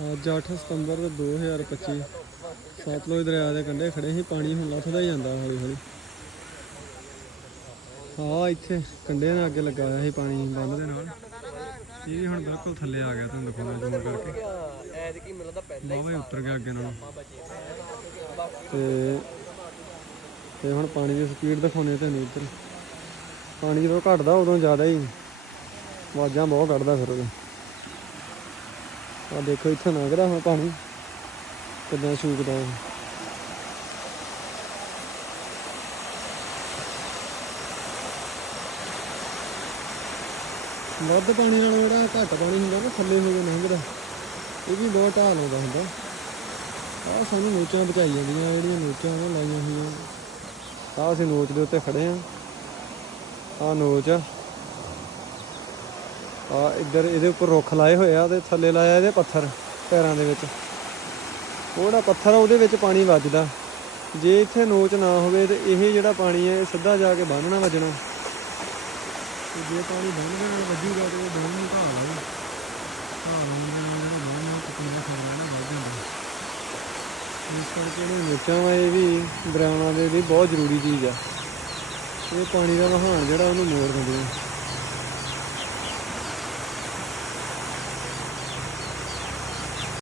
ਅੱਜ 8 ਸਤੰਬਰ 2025 ਸਤਲੁਜ ਦਰਿਆ ਦੇ ਕੰਢੇ ਖੜੇ ਸੀ, ਪਾਣੀ ਹੁਣ ਲੱਥਦਾ ਹੀ ਜਾਂਦਾ ਹੌਲੀ ਹੌਲੀ। ਹਾਂ, ਇੱਥੇ ਕੰਢੇ ਨਾਲ ਅੱਗੇ ਲੱਗਾ ਹੋਇਆ ਸੀ ਪਾਣੀ ਬੰਦ ਦੇ ਨਾਲ। ਇਹ ਵੀ ਹੁਣ ਬਿਲਕੁਲ ਥੱਲੇ ਆ ਗਿਆ ਤੁਹਾਨੂੰ ਦਿਖਾਉਣਾ ਜ਼ੂਮ ਕਰਕੇ। ਐਤਕੀ ਮੈਨੂੰ ਪਹਿਲਾਂ ਹੀ ਉੱਤਰ ਗਿਆ ਅੱਗੇ ਨਾਲੋਂ। ਤੇ ਤੇ ਹੁਣ ਪਾਣੀ ਦੀ ਸਪੀਡ ਦਿਖਾਉਣੀ ਤੁਹਾਨੂੰ ਇੱਧਰ। ਪਾਣੀ ਜਦੋਂ ਘਟਦਾ ਉਦੋਂ ਜ਼ਿਆਦਾ ਹੀ ਆਵਾਜ਼ਾਂ ਬਹੁਤ ਕੱਢਦਾ ਫਿਰ ਉਹਦੇ ਆ ਦੇਖੋ ਇੱਥੇ ਲੰਘਦਾ ਹੁਣ ਪਾਣੀ। ਕਿੱਦਾਂ ਸੂਕਦਾ ਹੈ ਵੱਧ ਪਾਣੀ ਨਾਲ ਜਿਹੜਾ ਘੱਟ ਪਾਣੀ ਹੁੰਦਾ ਨਾ, ਥੱਲੇ ਹੋ ਕੇ ਲੰਘਦਾ। ਇਹ ਵੀ ਬਹੁਤ ਢਾਲ ਆਉਂਦਾ ਹੁੰਦਾ। ਆਹ ਸਾਨੂੰ ਨੋਚਾਂ ਬਚਾਈ ਜਾਂਦੀਆਂ, ਜਿਹੜੀਆਂ ਨੋਚਾਂ ਉਹ ਲਾਈਆਂ ਹੋਈਆਂ। ਆਹ ਅਸੀਂ ਨੋਚ ਦੇ ਉੱਤੇ ਖੜੇ ਆ। ਆਹ ਨੋਚ ਆ। ਆ ਇੱਧਰ ਇਹਦੇ ਉੱਪਰ ਰੁੱਖ ਲਾਏ ਹੋਏ ਆ ਤੇ ਥੱਲੇ ਲਾਇਆ ਇਹਦੇ ਪੱਥਰ ਪੈਰਾਂ ਦੇ ਵਿੱਚ। ਉਹ ਜਿਹੜਾ ਪੱਥਰ ਆ ਉਹਦੇ ਵਿੱਚ ਪਾਣੀ ਵੱਜਦਾ। ਜੇ ਇੱਥੇ ਨੋਚ ਨਾ ਹੋਵੇ ਤੇ ਇਹ ਜਿਹੜਾ ਪਾਣੀ ਹੈ ਇਹ ਸਿੱਧਾ ਜਾ ਕੇ ਬੰਨਣਾ ਵੱਜਣਾ। ਜੇ ਪਾਣੀ ਬੰਨ੍ਹ ਨਾਲ ਵੱਜੂਗਾ ਤੇ ਉਹ ਬੰਨ੍ਹ ਨੂੰ ਘਾਲ ਆਉ ਘਾਲ ਆਉਣ ਨਾਲ ਜਿਹੜਾ ਬੰਨ੍ਹ ਨੂੰ ਕਿਤਨਾ ਖਤਰਾ ਨਾ ਵੱਧ ਜਾਂਦਾ। ਇਸ ਕਰਕੇ ਜਿਹੜੇ ਨੋਚਾਂ ਵਾ ਇਹ ਵੀ ਦਰਿਆਵਾਂ ਦੇ ਲਈ ਬਹੁਤ ਜ਼ਰੂਰੀ ਚੀਜ਼ ਆ। ਇਹ ਪਾਣੀ ਦਾ ਵਹਾਣ ਜਿਹੜਾ ਉਹਨੂੰ ਮੋੜ ਦਿੰਦੇ ਆ।